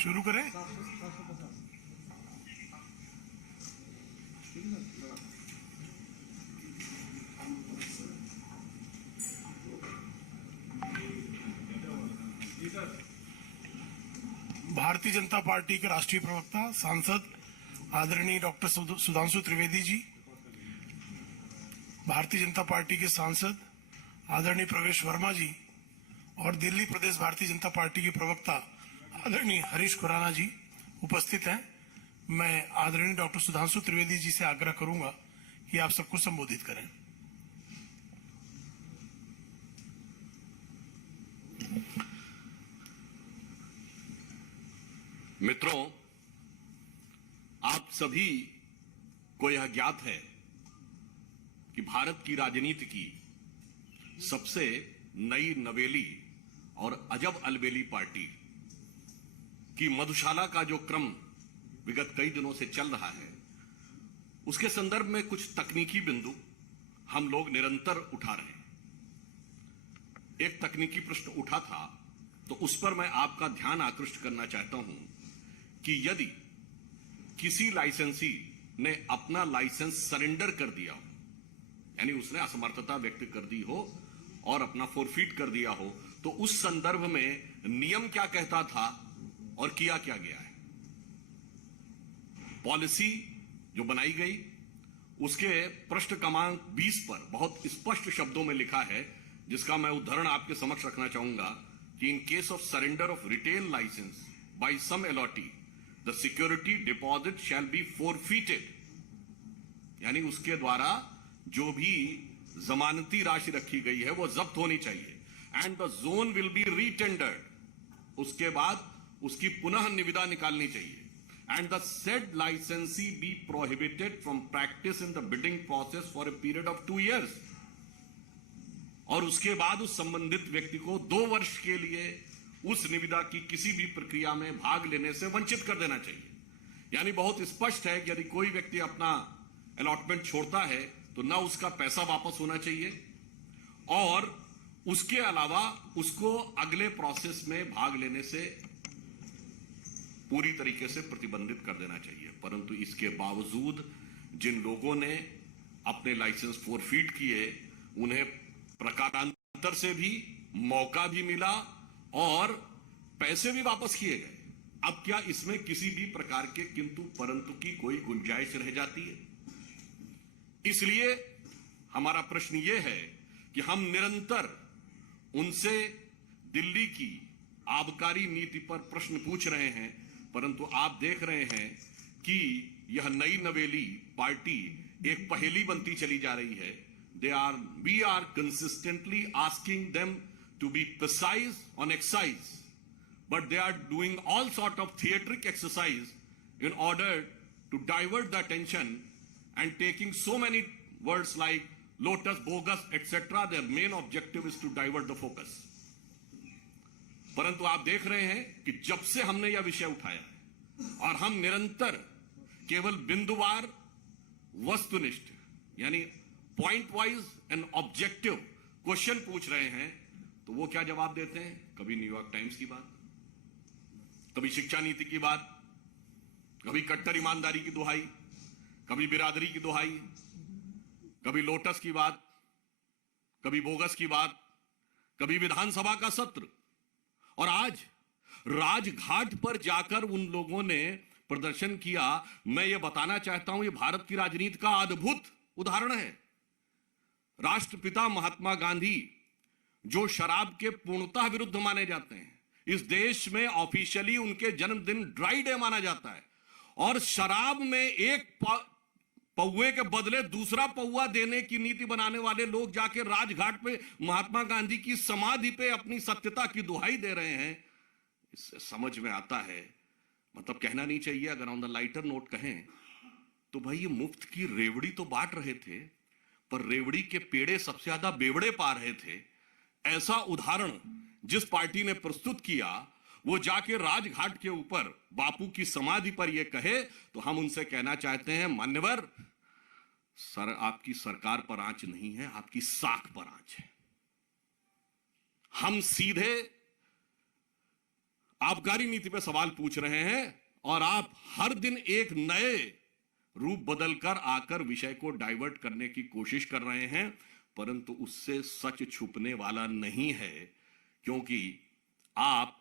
शुरू करें। भारतीय जनता पार्टी के राष्ट्रीय प्रवक्ता सांसद आदरणीय डॉक्टर सुधांशु त्रिवेदी जी, भारतीय जनता पार्टी के सांसद आदरणीय प्रवेश वर्मा जी और दिल्ली प्रदेश भारतीय जनता पार्टी के प्रवक्ता आदरणीय हरीश खुराना जी उपस्थित हैं। मैं आदरणीय डॉक्टर सुधांशु त्रिवेदी जी से आग्रह करूंगा कि आप सबको संबोधित करें। मित्रों, आप सभी को यह ज्ञात है कि भारत की राजनीति की सबसे नई नवेली और अजब अलबेली पार्टी की मधुशाला का जो क्रम विगत कई दिनों से चल रहा है, उसके संदर्भ में कुछ तकनीकी बिंदु हम लोग निरंतर उठा रहे हैं। एक तकनीकी प्रश्न उठा था तो उस पर मैं आपका ध्यान आकृष्ट करना चाहता हूं कि यदि किसी लाइसेंसी ने अपना लाइसेंस सरेंडर कर दिया हो, यानी उसने असमर्थता व्यक्त कर दी हो और अपना फोरफीट कर दिया हो, तो उस संदर्भ में नियम क्या कहता था और किया क्या गया है। पॉलिसी जो बनाई गई उसके पृष्ठ क्रमांक 20 पर बहुत स्पष्ट शब्दों में लिखा है, जिसका मैं उदाहरण आपके समक्ष रखना चाहूंगा कि in case of surrender of retail licence by some allottee the security deposit shall be forfeited, यानी उसके द्वारा जो भी जमानती राशि रखी गई है वो जब्त होनी चाहिए। And the zone will be retendered, उसके बाद उसकी पुनः निविदा निकालनी चाहिए। And the said licensee be prohibited from practice in the bidding process for a period of 2 years, और उसके बाद उस संबंधित व्यक्ति को 2 वर्ष के लिए उस निविदा की किसी भी प्रक्रिया में भाग लेने से वंचित कर देना चाहिए। यानी बहुत स्पष्ट है कि यदि कोई व्यक्ति अपना अलॉटमेंट छोड़ता है तो ना उसका पैसा वापस होना चाहिए और उसके अलावा उसको अगले प्रोसेस में भाग लेने से पूरी तरीके से प्रतिबंधित कर देना चाहिए। परंतु इसके बावजूद जिन लोगों ने अपने लाइसेंस फोरफीट किए, उन्हें प्रकारांतर से भी मौका भी मिला और पैसे भी वापस किए गए। अब क्या इसमें किसी भी प्रकार के किंतु परंतु की कोई गुंजाइश रह जाती है? इसलिए हमारा प्रश्न यह है कि हम निरंतर उनसे दिल्ली की आबकारी नीति पर प्रश्न पूछ रहे हैं, परंतु आप देख रहे हैं कि यह नई नवेली पार्टी एक पहेली बनती चली जा रही है। we are consistently asking them to be precise on excise, but they are doing all sort of theatric exercise in order to divert the attention and taking so many words like lotus, bogus, etc. Their main objective is to divert the focus. परंतु आप देख रहे हैं कि जब से हमने यह विषय उठाया है और हम निरंतर केवल बिंदुवार वस्तुनिष्ठ यानी point wise and objective question पूछ रहे हैं, तो वो क्या जवाब देते हैं? कभी न्यूयॉर्क टाइम्स की बात, कभी शिक्षा नीति की बात, कभी कट्टर ईमानदारी की दुहाई, कभी बिरादरी की दुहाई, कभी लोटस की बात, कभी बोगस की बात, कभी विधानसभा का सत्र, और आज राजघाट पर जाकर उन लोगों ने प्रदर्शन किया। मैं ये बताना चाहता हूं, ये भारत की राजनीति का अद्भुत उदाहरण है। राष्ट्रपिता महात्मा गांधी, जो शराब के पूर्णतः विरुद्ध माने जाते हैं, इस देश में ऑफिशियली उनके जन्मदिन ड्राई डे माना जाता है, और शराब में एक पौवे के बदले दूसरा पौवा देने की नीति बनाने वाले लोग जाके राजघाट पे महात्मा गांधी की समाधि पे अपनी सत्यता की दुहाई दे रहे हैं। इससे समझ में आता है, मतलब कहना नहीं चाहिए, अगर ऑन द लाइटर नोट कहें तो भाई ये मुफ्त की रेवड़ी तो बांट रहे थे, पर रेवड़ी के पेड़े सबसे ज्यादा बेवड़े पा रहे थे। ऐसा उदाहरण जिस पार्टी ने प्रस्तुत किया, वो जाके राजघाट के ऊपर बापू की समाधि पर यह कहे, तो हम उनसे कहना चाहते हैं, मान्यवर सर, आपकी सरकार पर आंच नहीं है, आपकी साख पर आंच है। हम सीधे आबकारी नीति पे सवाल पूछ रहे हैं और आप हर दिन एक नए रूप बदलकर आकर विषय को डाइवर्ट करने की कोशिश कर रहे हैं, परंतु उससे सच छुपने वाला नहीं है, क्योंकि आप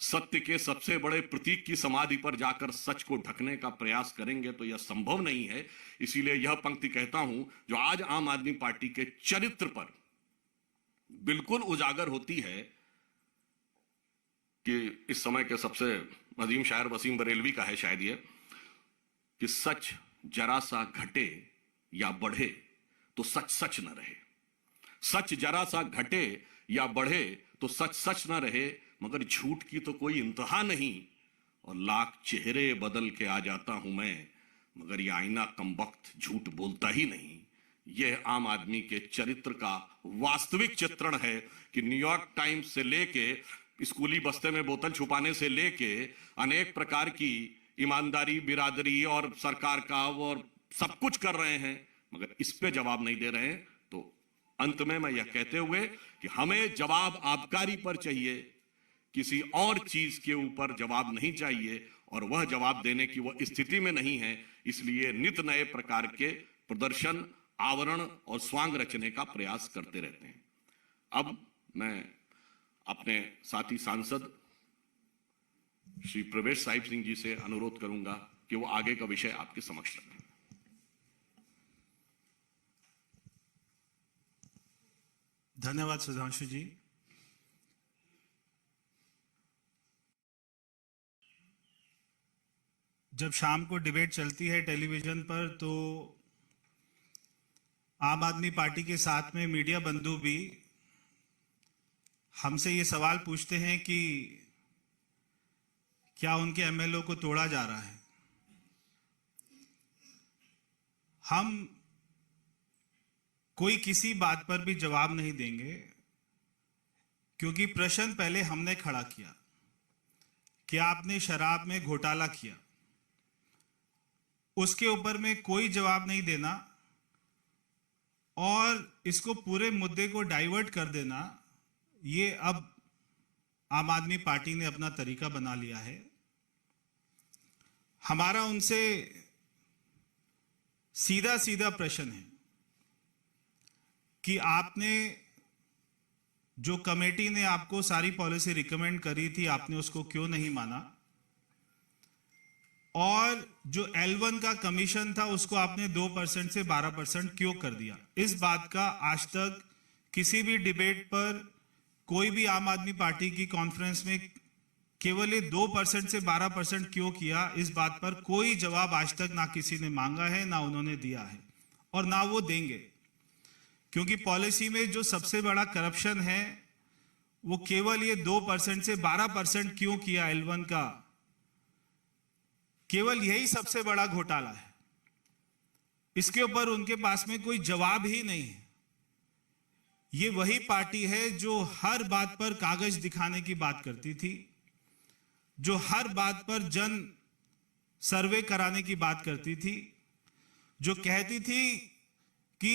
सत्य के सबसे बड़े प्रतीक की समाधि पर जाकर सच को ढकने का प्रयास करेंगे तो यह संभव नहीं है। इसीलिए यह पंक्ति कहता हूं जो आज आम आदमी पार्टी के चरित्र पर बिल्कुल उजागर होती है कि इस समय के सबसे अजीम शायर वसीम बरेलवी का है शायद यह, कि सच जरा सा घटे या बढ़े तो सच सच न रहे। सच जरा सा घटे या बढ़े तो सच सच न रहे, मगर झूठ की तो कोई इंतहा नहीं। और लाख चेहरे बदल के आ जाता हूं मैं, मगर ये आईना कमबख्त झूठ बोलता ही नहीं। यह आम आदमी के चरित्र का वास्तविक चित्रण है कि न्यूयॉर्क टाइम्स से लेके स्कूली बस्ते में बोतल छुपाने से लेके अनेक प्रकार की ईमानदारी, बिरादरी और सरकार का और सब कुछ कर रहे हैं, मगर इस पे जवाब नहीं दे रहे हैं। तो अंत में मैं यह कहते हुए कि हमें जवाब आबकारी पर चाहिए, किसी और चीज के ऊपर जवाब नहीं चाहिए, और वह जवाब देने की वह स्थिति में नहीं है। इसलिए नित नए प्रकार के प्रदर्शन, आवरण और स्वांग रचने का प्रयास करते रहते हैं। अब मैं अपने साथी सांसद श्री प्रवेश साहिब सिंह जी से अनुरोध करूंगा कि वो आगे का विषय आपके समक्ष रखें। धन्यवाद सुधांशु जी। जब शाम को डिबेट चलती है टेलीविजन पर, तो आम आदमी पार्टी के साथ में मीडिया बंधु भी हमसे ये सवाल पूछते हैं कि क्या उनके एमएलए को तोड़ा जा रहा है। हम कोई किसी बात पर भी जवाब नहीं देंगे, क्योंकि प्रश्न पहले हमने खड़ा किया कि आपने शराब में घोटाला किया, उसके ऊपर में कोई जवाब नहीं देना और इसको पूरे मुद्दे को डाइवर्ट कर देना, ये अब आम आदमी पार्टी ने अपना तरीका बना लिया है। हमारा उनसे सीधा सीधा प्रश्न है कि आपने जो कमेटी ने आपको सारी पॉलिसी रिकमेंड करी थी, आपने उसको क्यों नहीं माना, और जो L1 का कमीशन था उसको आपने 2% से 12% क्यों कर दिया। इस बात का आज तक किसी भी डिबेट पर, कोई भी आम आदमी पार्टी की कॉन्फ्रेंस में केवल ये 2% से 12% क्यों किया, इस बात पर कोई जवाब आज तक ना किसी ने मांगा है, ना उन्होंने दिया है और ना वो देंगे। क्योंकि पॉलिसी में जो सबसे बड़ा करप्शन है वो केवल ये 2% से 12% क्यों किया L1 का, केवल यही सबसे बड़ा घोटाला है। इसके ऊपर उनके पास में कोई जवाब ही नहीं है। ये वही पार्टी है जो हर बात पर कागज दिखाने की बात करती थी, जो हर बात पर जन सर्वे कराने की बात करती थी, जो कहती थी कि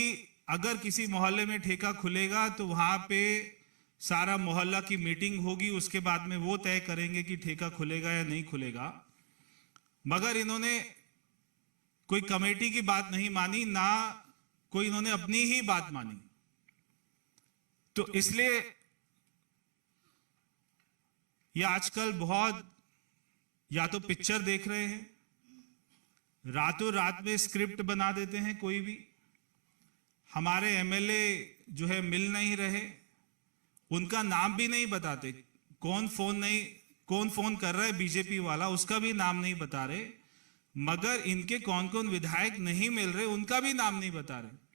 अगर किसी मोहल्ले में ठेका खुलेगा तो वहां पे सारा मोहल्ला की मीटिंग होगी, उसके बाद में वो तय करेंगे कि ठेका खुलेगा या नहीं खुलेगा। मगर इन्होंने कोई कमेटी की बात नहीं मानी, ना कोई इन्होंने अपनी ही बात मानी। तो इसलिए ये आजकल बहुत या तो पिक्चर देख रहे हैं, रातों रात में स्क्रिप्ट बना देते हैं। कोई भी हमारे एमएलए जो है मिल नहीं रहे, उनका नाम भी नहीं बताते, कौन फोन कर रहा है बीजेपी वाला, उसका भी नाम नहीं बता रहे। मगर इनके कौन कौन विधायक नहीं मिल रहे, उनका भी नाम नहीं बता रहे।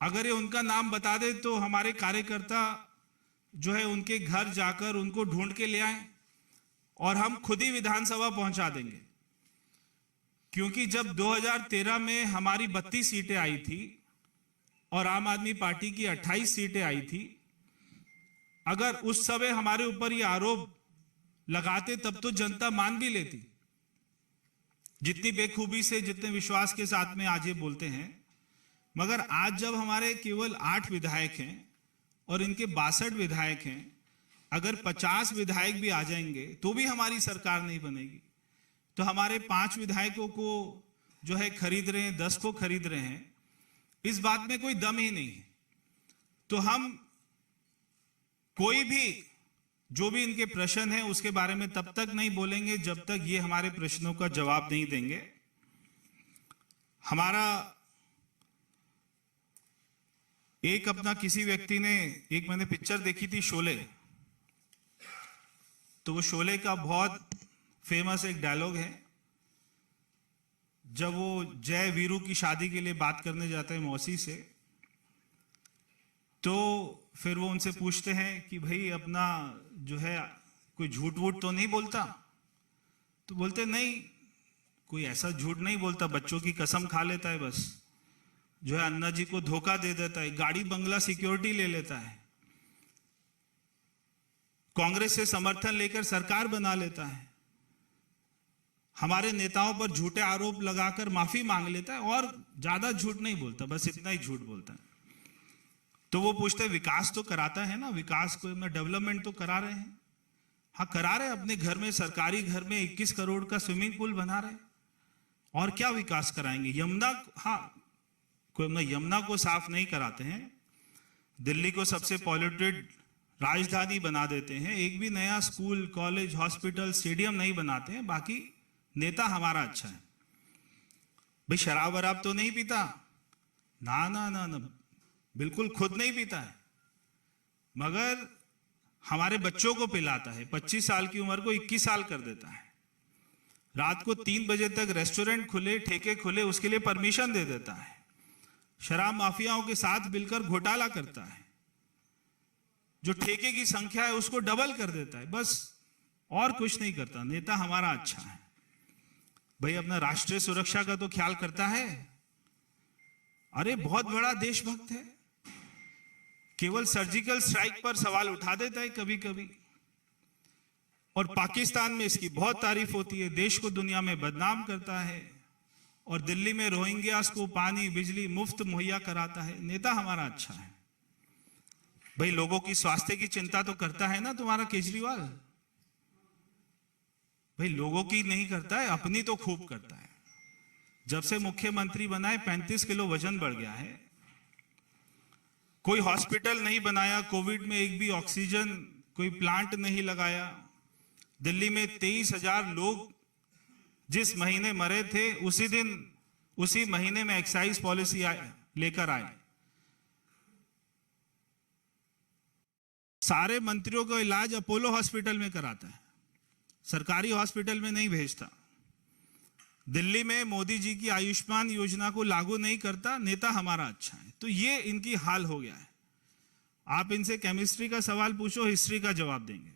अगर ये उनका नाम बता दे तो हमारे कार्यकर्ता जो है उनके घर जाकर उनको ढूंढ के ले आए और हम खुद ही विधानसभा पहुंचा देंगे। क्योंकि जब 2013 में हमारी 32 सीटें आई थी और आम आदमी पार्टी की 28 सीटें आई थी, अगर उस समय हमारे ऊपर ये आरोप लगाते तब तो जनता मान भी लेती, जितनी बेखूबी से, जितने विश्वास के साथ में आज ये बोलते हैं। मगर आज जब हमारे केवल 8 विधायक हैं और इनके 62 विधायक हैं, अगर 50 विधायक भी आ जाएंगे तो भी हमारी सरकार नहीं बनेगी। तो हमारे 5 विधायकों को जो है खरीद रहे हैं, 10 को खरीद रहे हैं, इस बात में कोई दम ही नहीं है। तो हम कोई भी जो भी इनके प्रश्न है उसके बारे में तब तक नहीं बोलेंगे जब तक ये हमारे प्रश्नों का जवाब नहीं देंगे। हमारा एक अपना किसी व्यक्ति ने, एक मैंने पिक्चर देखी थी शोले, तो वो शोले का बहुत फेमस एक डायलॉग है, जब वो जय वीरू की शादी के लिए बात करने जाते हैं मौसी से, तो फिर वो उनसे पूछते हैं कि भाई अपना जो है कोई झूठ वूठ तो नहीं बोलता? तो बोलते नहीं, कोई ऐसा झूठ नहीं बोलता, बच्चों की कसम खा लेता है, बस जो है अन्ना जी को धोखा दे देता है, गाड़ी बंगला सिक्योरिटी ले लेता है, कांग्रेस से समर्थन लेकर सरकार बना लेता है, हमारे नेताओं पर झूठे आरोप लगाकर माफी मांग लेता है और ज्यादा झूठ नहीं बोलता, बस इतना ही झूठ बोलता है। तो वो पूछते हैं विकास तो कराता है ना, विकास को डेवलपमेंट तो करा रहे हैं? हाँ करा रहे हैं, अपने घर में, सरकारी घर में 21 करोड़ का स्विमिंग पूल बना रहे हैं, और क्या विकास कराएंगे? यमुना, हाँ कोई अपना यमुना को साफ नहीं कराते हैं, दिल्ली को सबसे पॉल्यूटेड राजधानी बना देते हैं, एक भी नया स्कूल, कॉलेज, हॉस्पिटल, स्टेडियम नहीं बनाते हैं, बाकी नेता हमारा अच्छा है। भाई शराब वराब तो नहीं पीता? ना ना ना ना, बिल्कुल खुद नहीं पीता है, मगर हमारे बच्चों को पिलाता है, 25 साल की उम्र को 21 साल कर देता है, रात को 3 बजे तक रेस्टोरेंट खुले, ठेके खुले, उसके लिए परमिशन दे देता है, शराब माफियाओं के साथ मिलकर घोटाला करता है, जो ठेके की संख्या है उसको डबल कर देता है, बस और कुछ नहीं करता। नेता हमारा अच्छा है। भाई अपना राष्ट्रीय सुरक्षा का तो ख्याल करता है, अरे बहुत बड़ा देशभक्त है, केवल सर्जिकल स्ट्राइक पर सवाल उठा देता है कभी कभी, और पाकिस्तान में इसकी बहुत तारीफ होती है, देश को दुनिया में बदनाम करता है, और दिल्ली में रोहिंग्यास को पानी बिजली मुफ्त मुहैया कराता है। नेता हमारा अच्छा है। भाई लोगों की स्वास्थ्य की चिंता तो करता है ना तुम्हारा केजरीवाल? भाई लोगों की नहीं करता है, अपनी तो खूब करता है। जब से मुख्यमंत्री बनाए 35 किलो वजन बढ़ गया है। कोई हॉस्पिटल नहीं बनाया, कोविड में एक भी ऑक्सीजन कोई प्लांट नहीं लगाया। दिल्ली में 23,000 लोग जिस महीने मरे थे उसी महीने में एक्साइज पॉलिसी लेकर आए। सारे मंत्रियों का इलाज अपोलो हॉस्पिटल में कराता है, सरकारी हॉस्पिटल में नहीं भेजता। दिल्ली में मोदी जी की आयुष्मान योजना को लागू नहीं करता। नेता हमारा अच्छा है। तो ये इनकी हाल हो गया है। आप इनसे केमिस्ट्री का सवाल पूछो, हिस्ट्री का जवाब देंगे।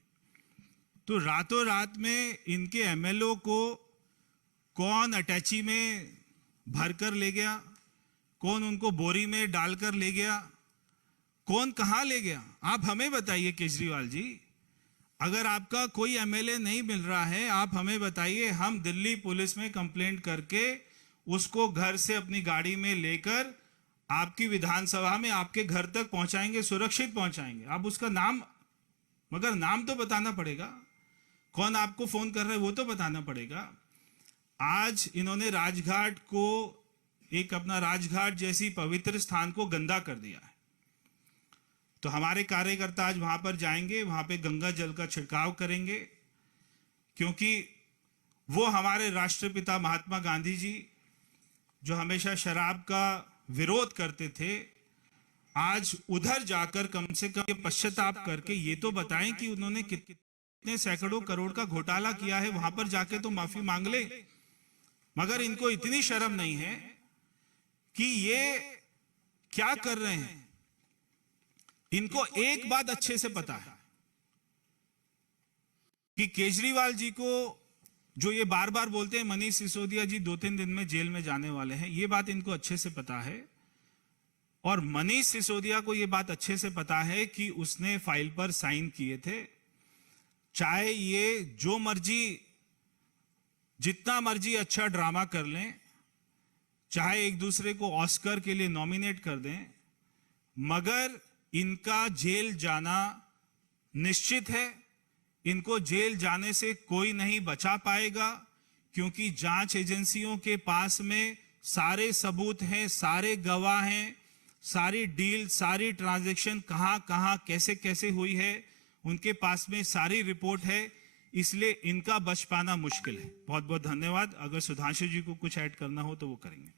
तो रातों रात में इनके एमएलओ को कौन अटैची में भरकर ले गया, कौन उनको बोरी में डालकर ले गया, कौन कहां ले गया, आप हमें बताइए केजरीवाल जी। अगर आपका कोई एमएलए नहीं मिल रहा है, आप हमें बताइए, हम दिल्ली पुलिस में कंप्लेंट करके उसको घर से अपनी गाड़ी में लेकर आपकी विधानसभा में आपके घर तक पहुंचाएंगे, सुरक्षित पहुंचाएंगे। आप उसका नाम, मगर नाम तो बताना पड़ेगा, कौन आपको फोन कर रहा है वो तो बताना पड़ेगा। आज इन्होंने राजघाट को, एक अपना राजघाट जैसी पवित्र स्थान को गंदा कर दिया है। तो हमारे कार्यकर्ता आज वहां पर जाएंगे, वहां पे गंगा जल का छिड़काव करेंगे, क्योंकि वो हमारे राष्ट्रपिता महात्मा गांधी जी जो हमेशा शराब का विरोध करते थे, आज उधर जाकर कम से कम पश्चाताप करके ये तो बताएं कि उन्होंने कितने सैकड़ों करोड़ का घोटाला किया है। वहां पर जाके तो माफी मांग ले। मगर इनको इतनी शर्म नहीं है कि ये क्या कर रहे हैं। इनको एक बात अच्छे से पता है कि केजरीवाल जी को, जो ये बार बार बोलते हैं मनीष सिसोदिया जी 2-3 दिन में जेल में जाने वाले हैं, ये बात इनको अच्छे से पता है। और मनीष सिसोदिया को ये बात अच्छे से पता है कि उसने फाइल पर साइन किए थे। चाहे ये जो मर्जी, जितना मर्जी अच्छा ड्रामा कर लें, चाहे एक दूसरे को ऑस्कर के लिए नॉमिनेट कर दें, मगर इनका जेल जाना निश्चित है इनको जेल जाने से कोई नहीं बचा पाएगा, क्योंकि जांच एजेंसियों के पास में सारे सबूत हैं, सारे गवाह हैं, सारी डील, सारी ट्रांजैक्शन कहां कहां कैसे कैसे हुई है, उनके पास में सारी रिपोर्ट है, इसलिए इनका बच पाना मुश्किल है। बहुत बहुत धन्यवाद। अगर सुधांशु जी को कुछ ऐड करना हो तो वो करेंगे।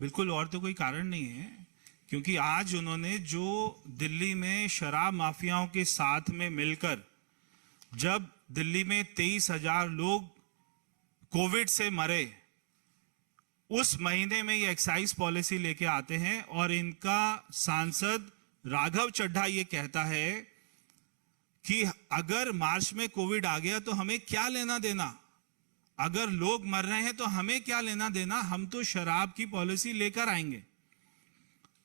बिल्कुल, और तो कोई कारण नहीं है, क्योंकि आज उन्होंने जो दिल्ली में शराब माफियाओं के साथ में मिलकर जब दिल्ली में 23,000 लोग कोविड से मरे, उस महीने में ये एक्साइज पॉलिसी लेके आते हैं और इनका सांसद राघव चड्ढा ये कहता है कि अगर मार्च में कोविड आ गया तो हमें क्या लेना देना, अगर लोग मर रहे हैं तो हमें क्या लेना देना, हम तो शराब की पॉलिसी लेकर आएंगे।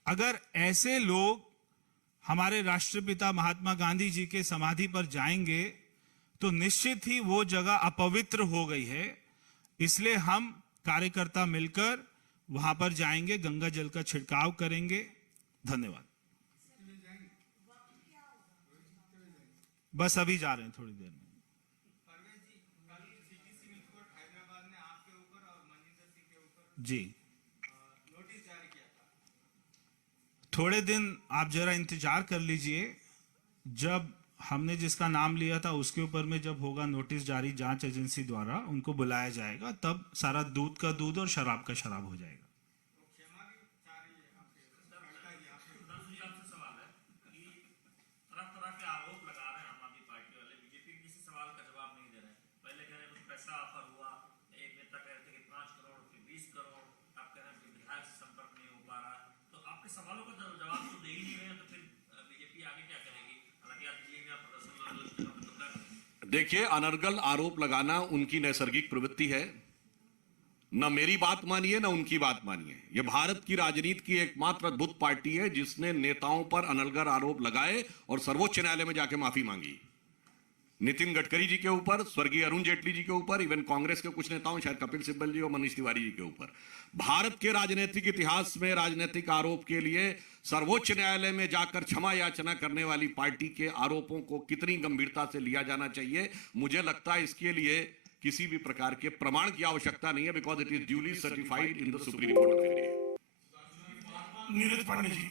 अगर ऐसे लोग हमारे राष्ट्रपिता महात्मा गांधी जी के समाधि पर जाएंगे तो निश्चित ही वो जगह अपवित्र हो गई है। इसलिए हम कार्यकर्ता मिलकर वहां पर जाएंगे, गंगा जल का छिड़काव करेंगे। धन्यवाद। बस अभी जा रहे हैं, थोड़ी देर में। जी, थोड़े दिन आप जरा इंतजार कर लीजिए। जब हमने जिसका नाम लिया था उसके ऊपर में जब होगा नोटिस जारी जांच एजेंसी द्वारा, उनको बुलाया जाएगा, तब सारा दूध का दूध और शराब का शराब हो जाएगा। देखिए, अनर्गल आरोप लगाना उनकी नैसर्गिक प्रवृत्ति है। न मेरी बात मानिए न उनकी बात मानिए। यह भारत की राजनीति की एकमात्र अद्भुत पार्टी है जिसने नेताओं पर अनर्गल आरोप लगाए और सर्वोच्च न्यायालय में जाके माफी मांगी। नितिन गडकरी जी के ऊपर, स्वर्गीय अरुण जेटली जी के ऊपर, इवन कांग्रेस के कुछ नेताओं, शायद कपिल सिब्बल जी और मनीष तिवारी जी के ऊपर। भारत के राजनीतिक इतिहास में राजनीतिक आरोप के लिए सर्वोच्च न्यायालय में जाकर क्षमा याचना करने वाली पार्टी के आरोपों को कितनी गंभीरता से लिया जाना चाहिए, मुझे लगता है इसके लिए किसी भी प्रकार के प्रमाण की आवश्यकता नहीं है, because it is duly certified in the Supreme Court of India. Neeraj Pandey ji.